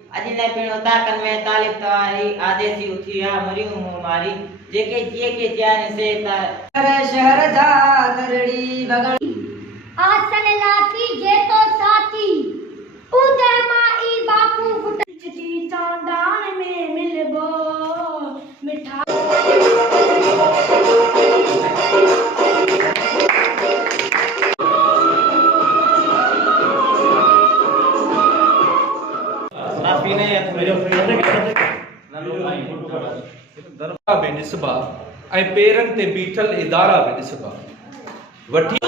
अजिले पिणो ताकन में तालिब तवारी आदेसी उठिया मरियू मारी जेके जिए के जान से शहर जा तरड़ी बगड़ी आसन लाती जे तो साथी उदय माई बापू फुट चिटी चांदान में मिलबो मिठा दरगाह बेनिस्बा ऐं पेरनि ते बीठल इदारा बेनिस्बा वठी